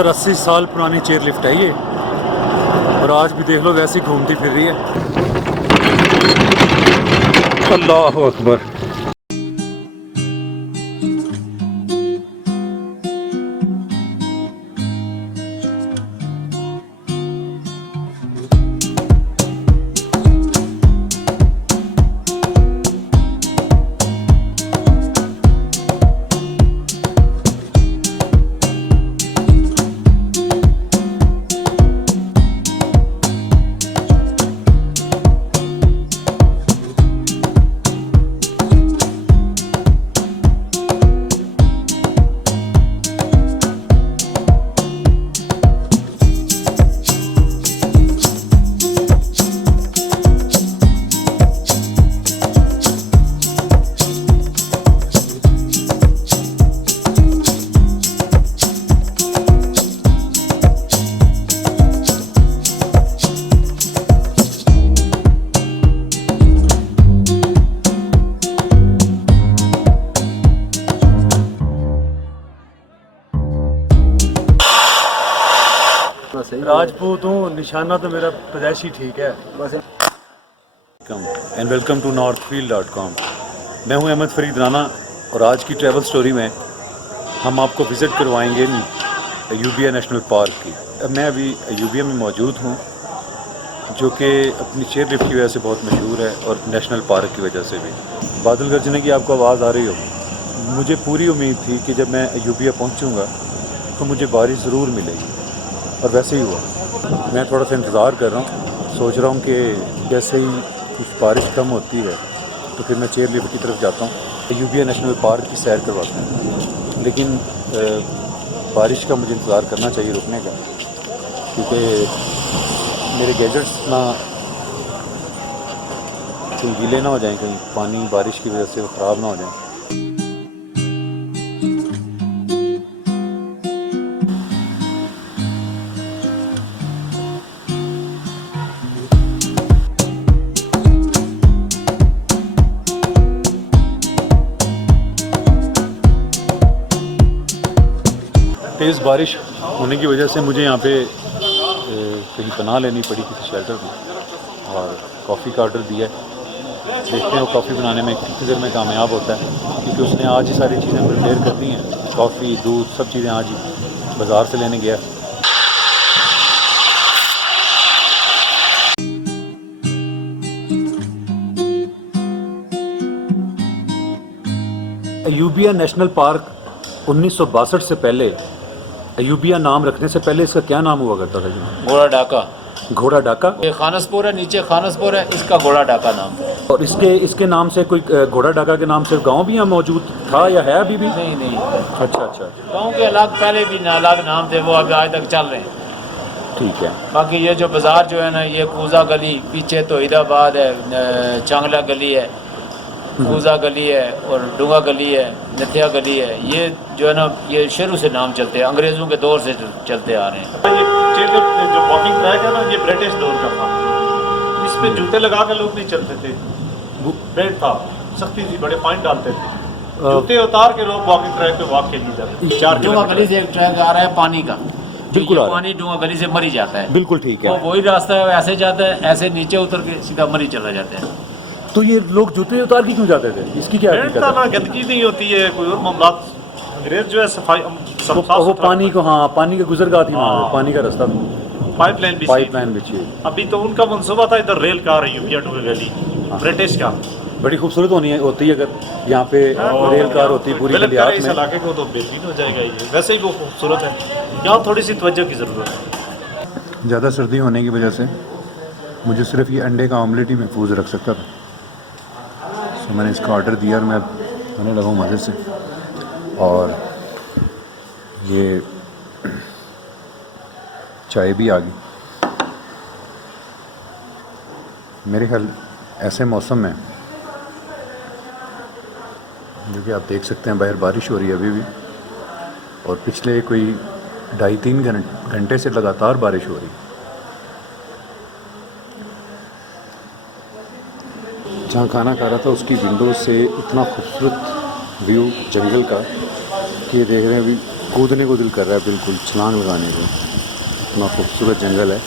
70-80 साल पुरानी chair lift है ये, और आज भी देख लो वैसे ही घूमती फिर रही है। अल्लाह अकबर। राजपूत हूँ, निशाना तो मेरा पैदाइशी ठीक है बस। And welcome to northfield.com। मैं हूँ अहमद फरीद राना, और आज की ट्रैवल स्टोरी में हम आपको विज़िट करवाएंगे अयूबिया नेशनल पार्क की। मैं अभी अयूबिया में मौजूद हूँ, जो कि अपनी चेयर लिफ्ट की वजह से बहुत मशहूर है, और नेशनल पार्क की वजह से भी। बादल गरजने की आपको आवाज़ आ रही हो। मुझे पूरी उम्मीद थी कि जब मैं अयूबिया पहुँचूँगा तो मुझे बारिश ज़रूर मिलेगी, और वैसे ही हुआ। मैं थोड़ा सा इंतज़ार कर रहा हूँ, सोच रहा हूँ कि जैसे ही कुछ बारिश कम होती है तो फिर मैं चेयर लिफ्ट की तरफ जाता हूँ, अयूबिया नेशनल पार्क की सैर करवाता हूँ। लेकिन बारिश का मुझे इंतज़ार करना चाहिए रुकने का, क्योंकि मेरे गैजेट्स ना कहीं गीले ना हो जाएं, कहीं पानी बारिश की वजह से वो ख़राब ना हो जाएं। तेज़ बारिश होने की वजह से मुझे यहाँ पे कहीं पनाह लेनी पड़ी किसी शेल्टर में, और कॉफ़ी का ऑर्डर दिया है। देखते हैं वो कॉफ़ी बनाने में कितनी देर में कामयाब होता है, क्योंकि उसने आज ही सारी चीज़ें प्रिपेयर कर दी हैं। कॉफ़ी, दूध, सब चीज़ें आज ही बाज़ार से लेने गया। अयूबिया नेशनल पार्क 1962 से पहले, अयूबिया नाम रखने से पहले इसका क्या नाम हुआ करता था जी? घोड़ा डाका। घोड़ा डाका। ये खानसपुर है, नीचे खानसपुर है, इसका घोड़ा डाका नाम है। और इसके नाम से कोई घोड़ा डाका के नाम से गांव भी यहाँ मौजूद था या है अभी भी? नहीं। अच्छा अच्छा। गाँव के अलग पहले भी अलग नाम थे, वो अभी आज तक चल रहे हैं। ठीक है। बाकी ये जो बाज़ार जो है ना, ये कूजा गली, पीछे तोहिदाबाद है, चांगला गली है, कूजा गली है, और डूंगा गली है, नथिया गली है। ये जो है ना, ये शुरू से नाम चलते हैं, अंग्रेज़ों के दौर से चलते आ रहे हैं। ये जो वॉकिंग ट्रैक है ना, ये ब्रिटिश दौर का था। इस पे जूते लगा के लोग नहीं चलते थे, बेल्ट था, सख्ती थी, बड़े पॉइंट डालते थे। जूते उतार के लोग वॉकिंग ट्रैक पे वॉक के लिए जाते। डूंगा गली से एक ट्रैक आ रहा है पानी का, बिल्कुल पानी डूंगा गली से मरी जाता है। बिल्कुल ठीक है। तो वही रास्ता है, ऐसे जाता है, ऐसे नीचे उतर के सीधा मरी चला जाता है। तो ये लोग जूते उतार के क्यों जाते थे? इसकी क्या हकीकत है? ना गंदगी नहीं होती है, कोई और मामला। अंग्रेज जो है सफाई वो पानी को, हाँ, पानी का गुजरगाह थी वहाँ, पानी का रास्ता, पाइपलाइन बिछी। अभी तो उनका मंसूबा था इधर रेल कार अयूबिया डूंगा गली, ब्रिटिश का। बड़ी खूबसूरत होती है अगर यहाँ पे रेल कार होती पूरी गलियात इस में। इलाके को तो बेहतरीन हो जाएगा ये। वैसे ही वो खूबसूरत है, यहाँ थोड़ी सी तवज्जो की ज़रूरत है। ज़्यादा सर्दी होने की वजह से मुझे सिर्फ ये अंडे का ऑमलेट ही महफूज रख सकता था, तो मैंने इसका ऑर्डर दिया, और मैं खाने लगा मज़े से। और ये चाय भी आ गई। मेरे ख्याल ऐसे मौसम में, जो कि आप देख सकते हैं बाहर बारिश हो रही है अभी भी, और पिछले कोई 2.5-3 घंटे से लगातार बारिश हो रही है। जहाँ खाना खा रहा था उसकी विंडो से इतना खूबसूरत व्यू जंगल का कि देख रहे हैं अभी कूदने को दिल कर रहा है, बिल्कुल छलांग लगाने को। इतना खूबसूरत जंगल है।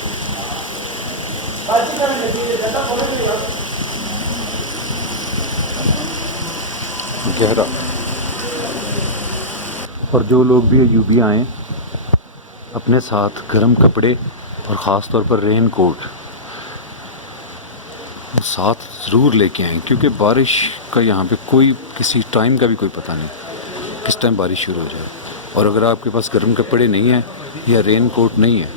गहरा। और जो लोग भी यूबी आएँ अपने साथ गर्म कपड़े और ख़ास तौर पर रेन कोट साथ ज़रूर लेके आएँ, क्योंकि बारिश का यहाँ पे कोई किसी टाइम का भी कोई पता नहीं किस टाइम बारिश शुरू हो जाए। और अगर आपके पास गर्म कपड़े नहीं हैं या रेन कोट नहीं है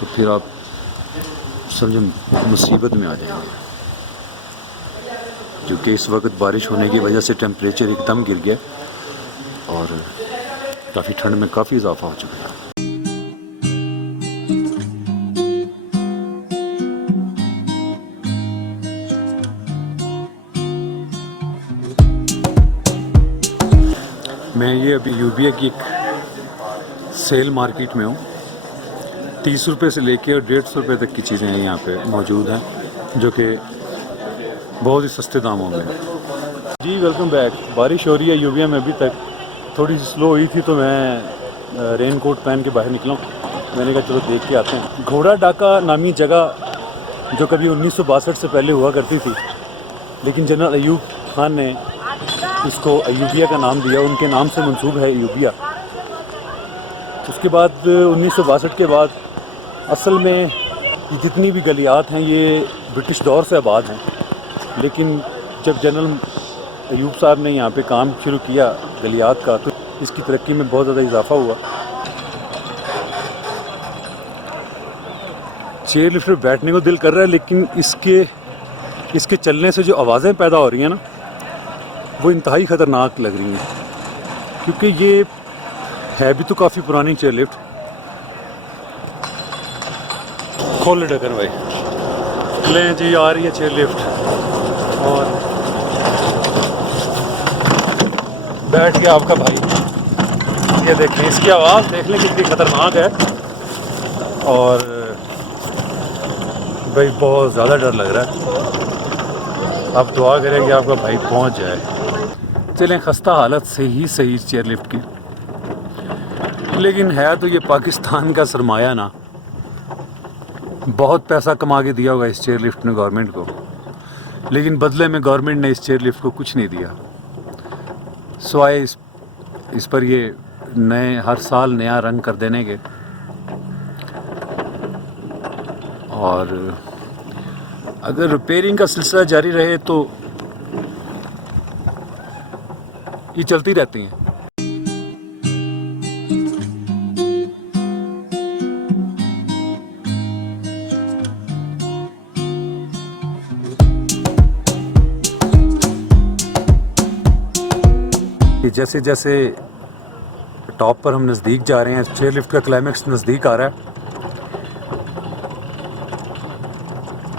तो फिर आप समझो मुसीबत में आ जाएंगे, क्योंकि इस वक्त बारिश होने की वजह से टेम्परेचर एकदम गिर गया और काफ़ी ठंड में काफ़ी इजाफा हो चुका है। मैं ये अभी यूबिया की एक सेल मार्केट में हूँ। 30 रुपये से लेके और 150 रुपये तक की चीज़ें यहाँ पे मौजूद हैं, जो कि बहुत ही सस्ते दामों में। जी वेलकम बैक। बारिश हो रही है यूबिया में, अभी तक थोड़ी सी स्लो हुई थी तो मैं रेन कोट पहन के बाहर निकला। मैंने कहा चलो देख के आते हैं। घोड़ा डाका नामी जगह जो कभी 1962 से पहले हुआ करती थी, लेकिन जनरल अयूब खान ने इसको अयूबिया का नाम दिया, उनके नाम से मंसूब है अयूबिया। उसके बाद 1962 के बाद असल में ये जितनी भी गलियात हैं ये ब्रिटिश दौर से आबाद हैं, लेकिन जब जनरल अयूब साहब ने यहाँ पे काम शुरू किया गलियात का तो इसकी तरक्की में बहुत ज़्यादा इजाफा हुआ। चेयर लिफ्ट में बैठने को दिल कर रहा है, लेकिन इसके चलने से जो आवाज़ें पैदा हो रही हैं ना, वो इंतहाई ख़तरनाक लग रही हैं, क्योंकि ये है भी तो काफ़ी पुरानी चेयर लिफ्ट। खोल ले ढक्कन भाई। ले जी, आ रही है चेयर लिफ्ट और बैठ गया आपका भाई। ये देखें, इसकी आवाज़ देख लें कितनी ख़तरनाक है। और भाई बहुत ज़्यादा डर लग रहा है। आप दुआ करें कि आपका भाई पहुंच जाए। चलें, खस्ता हालत से ही सही चेयर लिफ्ट की, लेकिन है तो ये पाकिस्तान का सरमाया ना। बहुत पैसा कमा के दिया होगा इस चेयर लिफ्ट ने गवर्नमेंट को, लेकिन बदले में गवर्नमेंट ने इस चेयर लिफ्ट को कुछ नहीं दिया, सिवाय इस पर ये नए हर साल नया रंग कर देने के। और अगर रिपेयरिंग का सिलसिला जारी रहे तो ये चलती रहती हैं। जैसे जैसे टॉप पर हम नज़दीक जा रहे हैं, चेयर लिफ्ट का क्लाइमेक्स नज़दीक आ रहा है।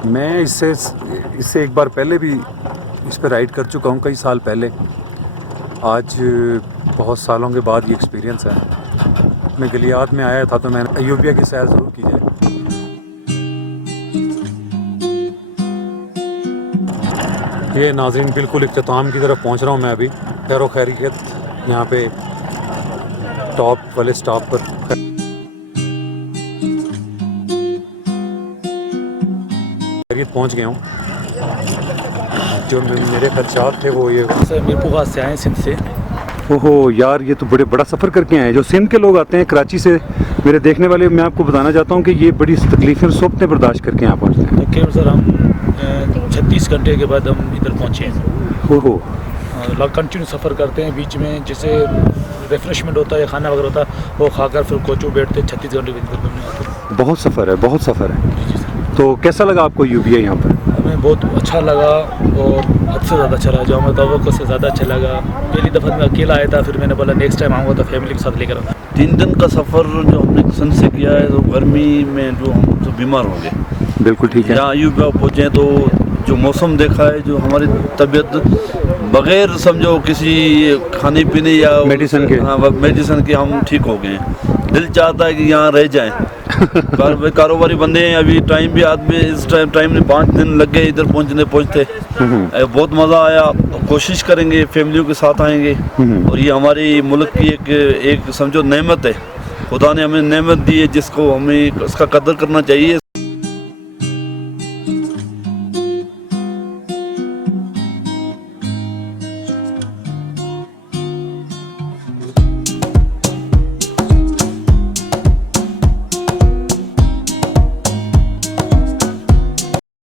मैं इससे एक बार पहले भी इस पर राइड कर चुका हूँ, कई साल पहले। आज बहुत सालों के बाद ये एक्सपीरियंस है। मैं गलियात में आया था तो मैंने अयूबिया की सैर ज़रूर की जाए। ये नाज़रीन बिल्कुल इख्तिताम की तरफ पहुँच रहा हूँ मैं अभी। खैर व खैरियत यहाँ पे टॉप वाले स्टॉप पर खैरियत पहुँच गया हूँ। जो मेरे खर्चात थे वो ये सर मीरपुर से आए सिंध से। ओहो यार, ये तो बड़ा सफ़र करके आए हैं। जो सिंध के लोग आते हैं कराची से, मेरे देखने वाले, मैं आपको बताना चाहता हूँ कि ये बड़ी तकलीफ़ें सोबतें बर्दाश्त करके यहाँ पहुँचते हैं। तकरीबन सर हम 36 घंटे के बाद हम इधर पहुँचे हैं। ओहो, कंटिन्यू सफ़र करते हैं। बीच में जैसे रिफ्रेशमेंट होता है या खाना वगैरह होता है वो खाकर फिर कोचो बैठते हैं। 36 घंटे इधर घूमने आते हैं। बहुत सफ़र है, बहुत सफ़र है। तो कैसा लगा आपको यूबिया यहाँ पर? हमें बहुत अच्छा लगा और हद से ज़्यादा अच्छा लगा, जो हमें तवक्को से ज़्यादा अच्छा लगा। पहली दफ़ा मैं अकेला आया था, फिर मैंने बोला नेक्स्ट टाइम आऊँगा तो फैमिली के साथ लेकर आऊँगा। 3 दिन का सफ़र जो हमने सन से किया है, तो गर्मी में जो हम तो बीमार हो गए। बिल्कुल ठीक है। यहाँ अयूबिया पहुँचे तो जो मौसम देखा है, जो हमारी तबीयत बग़ैर समझो किसी खाने पीने या मेडिसिन के, हाँ मेडिसिन के हम ठीक हो गए हैं। दिल चाहता है कि यहाँ रह जाएं, कारोबारी बंदे हैं, अभी टाइम भी आदमी इस टाइम में 5 दिन लग गए इधर पहुंचते। बहुत मज़ा आया, कोशिश करेंगे फैमिलियों के साथ आएंगे। और ये हमारी मुल्क की एक समझो नेमत है, खुदा ने हमें नेमत दी है जिसको हमें उसका कदर करना चाहिए।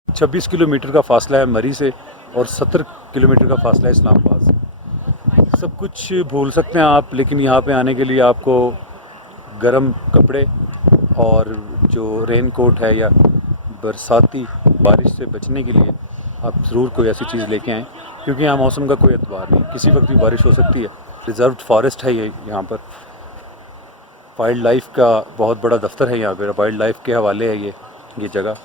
छब्बीस किलोमीटर का फासला है मरी से और 70 किलोमीटर का फासला है इस्लामाबाद से। सब कुछ भूल सकते हैं आप, लेकिन यहाँ पे आने के लिए आपको गर्म कपड़े और जो रेन कोट है या बरसाती बारिश से बचने के लिए आप ज़रूर कोई ऐसी चीज़ लेके आएँ, क्योंकि यहाँ मौसम का कोई एतबार नहीं, किसी वक्त भी बारिश हो सकती है। रिज़र्व्ड फॉरेस्ट है ये, यहाँ पर वाइल्ड लाइफ का बहुत बड़ा दफ्तर है यहाँ पर, वाइल्ड लाइफ के हवाले है ये जगह।